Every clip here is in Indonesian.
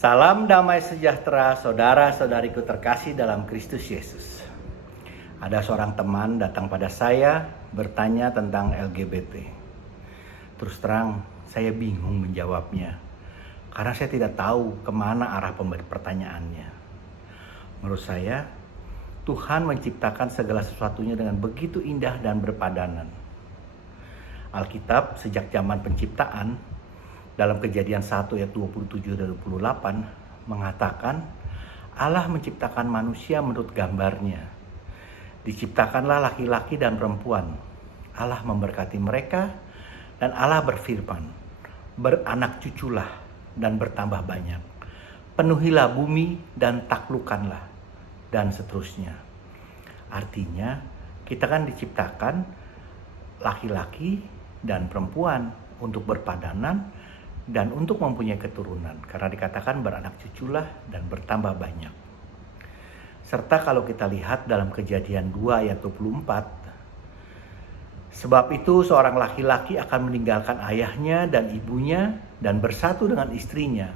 Salam damai sejahtera saudara-saudariku terkasih dalam Kristus Yesus. Ada seorang teman datang pada saya bertanya tentang LGBT. Terus terang saya bingung menjawabnya karena saya tidak tahu kemana arah pertanyaannya. Menurut saya Tuhan menciptakan segala sesuatunya dengan begitu indah dan berpadanan. Alkitab sejak zaman penciptaan dalam Kejadian 1 ayat 27 dan 28 mengatakan Allah menciptakan manusia menurut gambarnya. Diciptakanlah laki-laki dan perempuan. Allah memberkati mereka dan Allah berfirman, beranak cuculah dan bertambah banyak. Penuhilah bumi dan taklukkanlah dan seterusnya. Artinya kita kan diciptakan laki-laki dan perempuan untuk berpadanan dan untuk mempunyai keturunan, karena dikatakan beranak cuculah dan bertambah banyak. Serta kalau kita lihat dalam Kejadian 2 ayat 24, sebab itu seorang laki-laki akan meninggalkan ayahnya dan ibunya dan bersatu dengan istrinya,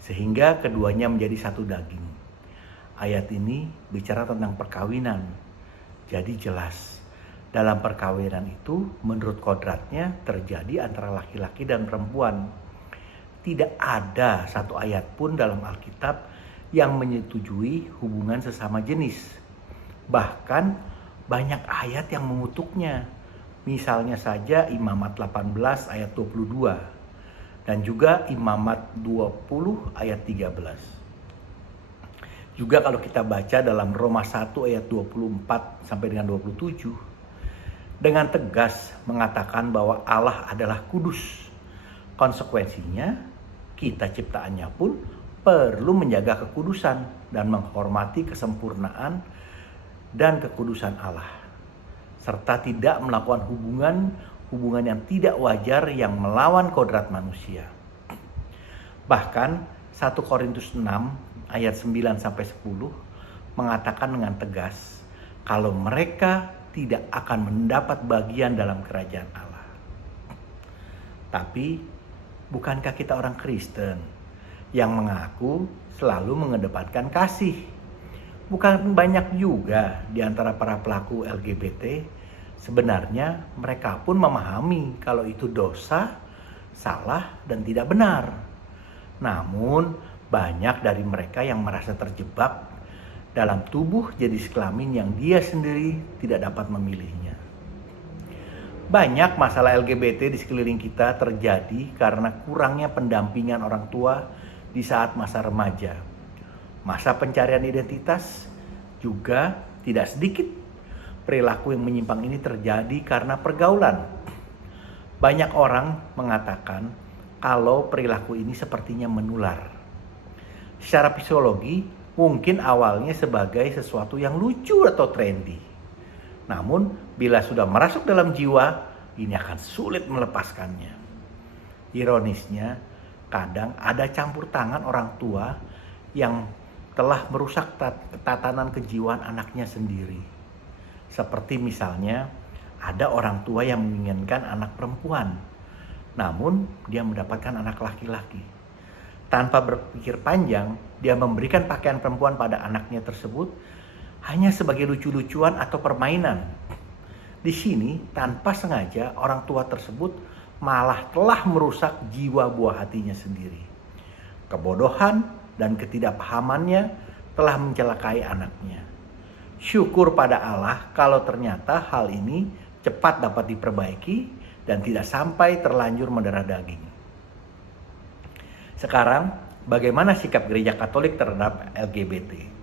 sehingga keduanya menjadi satu daging. Ayat ini bicara tentang perkawinan. Jadi jelas, dalam perkawinan itu menurut kodratnya terjadi antara laki-laki dan perempuan. Tidak ada satu ayat pun dalam Alkitab yang menyetujui hubungan sesama jenis. Bahkan banyak ayat yang mengutuknya. Misalnya saja Imamat 18 ayat 22 dan juga Imamat 20 ayat 13. Juga kalau kita baca dalam Roma 1 ayat 24 sampai dengan 27 dengan tegas mengatakan bahwa Allah adalah kudus. Konsekuensinya kita ciptaannya pun perlu menjaga kekudusan dan menghormati kesempurnaan dan kekudusan Allah. Serta tidak melakukan hubungan yang tidak wajar yang melawan kodrat manusia. Bahkan 1 Korintus 6 ayat 9 sampai 10 mengatakan dengan tegas kalau mereka tidak akan mendapat bagian dalam kerajaan Allah. Tapi bukankah kita orang Kristen yang mengaku selalu mengedepankan kasih? Bukan banyak juga di antara para pelaku LGBT sebenarnya mereka pun memahami kalau itu dosa, salah dan tidak benar. Namun banyak dari mereka yang merasa terjebak dalam tubuh jenis kelamin yang dia sendiri tidak dapat memilihnya. Banyak masalah LGBT di sekeliling kita terjadi karena kurangnya pendampingan orang tua di saat masa remaja. Masa pencarian identitas juga tidak sedikit perilaku yang menyimpang ini terjadi karena pergaulan. Banyak orang mengatakan kalau perilaku ini sepertinya menular. Secara psikologi mungkin awalnya sebagai sesuatu yang lucu atau trendy. Namun bila sudah merasuk dalam jiwa, ini akan sulit melepaskannya. Ironisnya, kadang ada campur tangan orang tua yang telah merusak tatanan kejiwaan anaknya sendiri. Seperti misalnya, ada orang tua yang menginginkan anak perempuan, namun dia mendapatkan anak laki-laki. Tanpa berpikir panjang, dia memberikan pakaian perempuan pada anaknya tersebut hanya sebagai lucu-lucuan atau permainan. Di sini tanpa sengaja orang tua tersebut malah telah merusak jiwa buah hatinya sendiri. Kebodohan dan ketidakpahamannya telah mencelakai anaknya. Syukur pada Allah kalau ternyata hal ini cepat dapat diperbaiki dan tidak sampai terlanjur mendarah daging. Sekarang bagaimana sikap Gereja Katolik terhadap LGBT?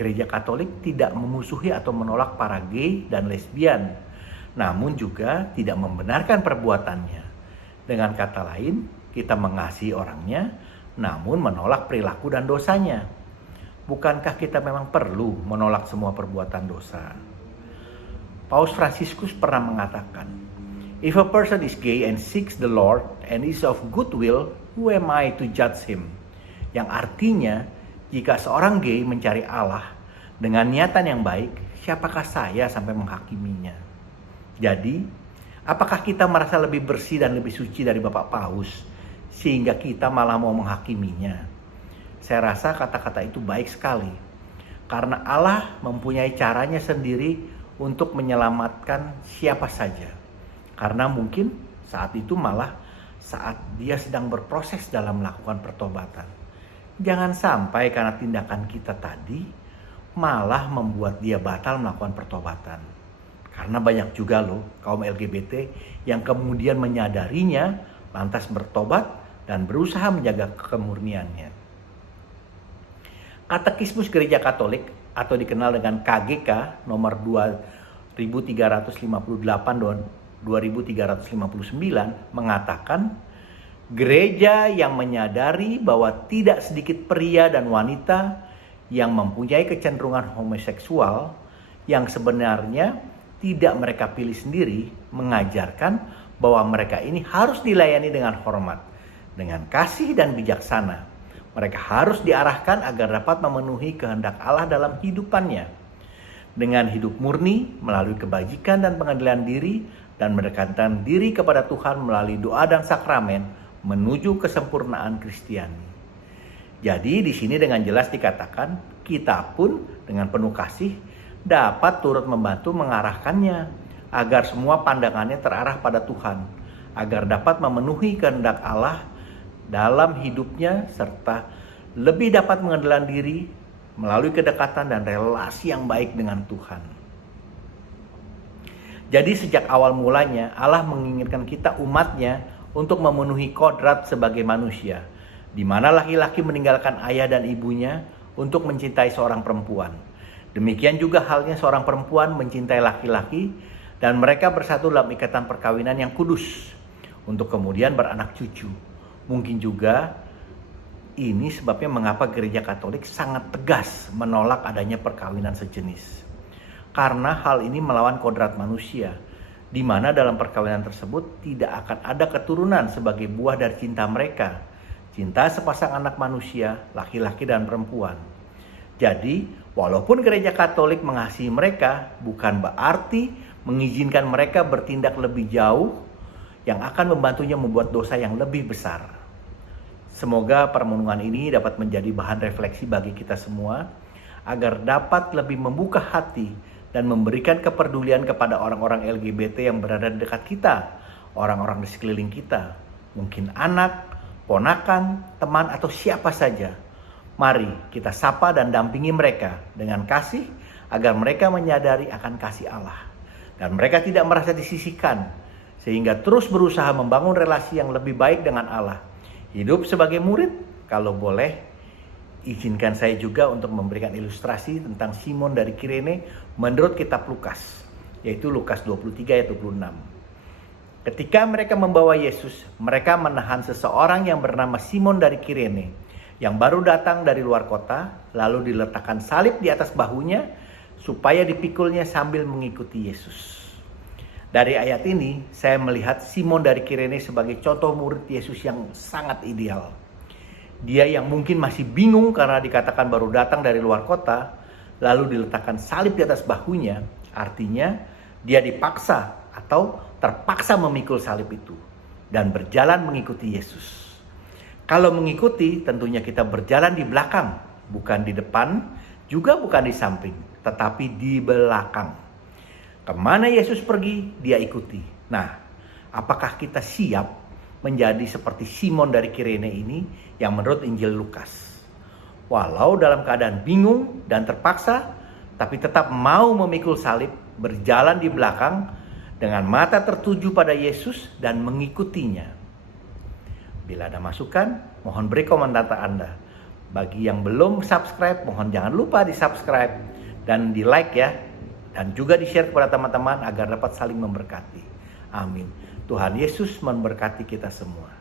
Gereja Katolik tidak memusuhi atau menolak para gay dan lesbian, namun juga tidak membenarkan perbuatannya. Dengan kata lain, kita mengasihi orangnya, namun menolak perilaku dan dosanya. Bukankah kita memang perlu menolak semua perbuatan dosa? Paus Fransiskus pernah mengatakan, "If a person is gay and seeks the Lord and is of good will, who am I to judge him?" Yang artinya, jika seorang gay mencari Allah dengan niatan yang baik, siapakah saya sampai menghakiminya? Jadi, apakah kita merasa lebih bersih dan lebih suci dari Bapak Paus sehingga kita malah mau menghakiminya? Saya rasa kata-kata itu baik sekali. Karena Allah mempunyai caranya sendiri untuk menyelamatkan siapa saja. Karena mungkin saat itu malah saat dia sedang berproses dalam melakukan pertobatan. Jangan sampai karena tindakan kita tadi malah membuat dia batal melakukan pertobatan. Karena banyak juga loh kaum LGBT yang kemudian menyadarinya, lantas bertobat dan berusaha menjaga kemurniannya. Katekismus Gereja Katolik atau dikenal dengan KGK nomor 2358 dan 2359 mengatakan gereja yang menyadari bahwa tidak sedikit pria dan wanita yang mempunyai kecenderungan homoseksual yang sebenarnya tidak mereka pilih sendiri, mengajarkan bahwa mereka ini harus dilayani dengan hormat, dengan kasih dan bijaksana. Mereka harus diarahkan agar dapat memenuhi kehendak Allah dalam hidupannya. Dengan hidup murni, melalui kebajikan dan pengadilan diri, dan mendekatkan diri kepada Tuhan melalui doa dan sakramen, menuju kesempurnaan Kristiani. Jadi di sini dengan jelas dikatakan, kita pun dengan penuh kasih dapat turut membantu mengarahkannya agar semua pandangannya terarah pada Tuhan, agar dapat memenuhi kehendak Allah dalam hidupnya serta lebih dapat mengendalikan diri melalui kedekatan dan relasi yang baik dengan Tuhan. Jadi sejak awal mulanya Allah menginginkan kita umatnya untuk memenuhi kodrat sebagai manusia, di mana laki-laki meninggalkan ayah dan ibunya untuk mencintai seorang perempuan. Demikian juga halnya seorang perempuan mencintai laki-laki dan mereka bersatu dalam ikatan perkawinan yang kudus untuk kemudian beranak cucu. Mungkin juga ini sebabnya mengapa Gereja Katolik sangat tegas menolak adanya perkawinan sejenis. Karena hal ini melawan kodrat manusia, di mana dalam perkawinan tersebut tidak akan ada keturunan sebagai buah dari cinta mereka. Cinta sepasang anak manusia, laki-laki dan perempuan. Jadi, walaupun Gereja Katolik mengasihi mereka, bukan berarti mengizinkan mereka bertindak lebih jauh yang akan membantunya membuat dosa yang lebih besar. Semoga permenungan ini dapat menjadi bahan refleksi bagi kita semua, agar dapat lebih membuka hati dan memberikan kepedulian kepada orang-orang LGBT yang berada di dekat kita, orang-orang di sekeliling kita, mungkin anak, ponakan, teman, atau siapa saja. Mari kita sapa dan dampingi mereka dengan kasih agar mereka menyadari akan kasih Allah. Dan mereka tidak merasa disisihkan sehingga terus berusaha membangun relasi yang lebih baik dengan Allah. Hidup sebagai murid, kalau boleh, izinkan saya juga untuk memberikan ilustrasi tentang Simon dari Kirene menurut kitab Lukas, yaitu Lukas 23 ayat 26. Ketika mereka membawa Yesus, mereka menahan seseorang yang bernama Simon dari Kirene yang baru datang dari luar kota, lalu diletakkan salib di atas bahunya supaya dipikulnya sambil mengikuti Yesus. Dari ayat ini, saya melihat Simon dari Kirene sebagai contoh murid Yesus yang sangat ideal. Dia yang mungkin masih bingung karena dikatakan baru datang dari luar kota, lalu diletakkan salib di atas bahunya, artinya dia dipaksa atau terpaksa memikul salib itu dan berjalan mengikuti Yesus. Kalau mengikuti, tentunya kita berjalan di belakang, bukan di depan, juga bukan di samping, tetapi di belakang. Kemana Yesus pergi, dia ikuti. Nah, apakah kita siap menjadi seperti Simon dari Kirene ini yang menurut Injil Lukas? Walau dalam keadaan bingung dan terpaksa, tapi tetap mau memikul salib, berjalan di belakang dengan mata tertuju pada Yesus dan mengikutinya. Bila ada masukan, mohon beri komentar Anda. Bagi yang belum subscribe, mohon jangan lupa di subscribe dan di like ya. Dan juga di share kepada teman-teman agar dapat saling memberkati. Amin. Tuhan Yesus memberkati kita semua.